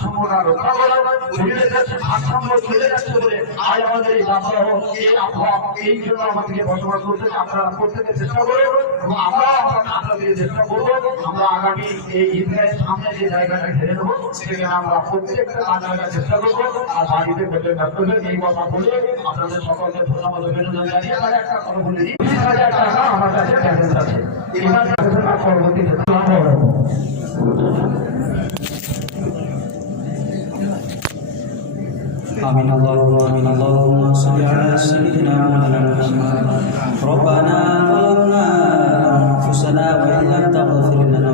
ভারসাম্যটা রক্ষা করা, পরিবেশের ভারসাম্য চলে যাচ্ছে বলে আজ আমাদের এই দাবদাহ, এই আবহাওয়া, এই জন্য আমাদেরকে বসবাস করতে আপনারা প্রত্যেকে চেষ্টা করুন এবং আমরাও আপনাদের চেষ্টা করবো। আমরা আগামী এই ঈদের সামনে যে জায়গাটা ঘিরে নেবো সেখানে আমরা প্রত্যেকটা কাজ করার চেষ্টা করবো। আর বাড়িতে বলে ব্যস্ত হয়ে এই কথা বলে আপনাদের সকলকে ধন্যবাদ অভিনন্দন জানিয়ে তারা একটা কথা বলে দিই, 20,000 টাকা আমার কাছে ব্যালেন্স আছে। এবার পরবর্তীতে آمين اللهم صل على سيدنا محمد. ربنا ظلمنا أنفسنا وإن لم تغفر لنا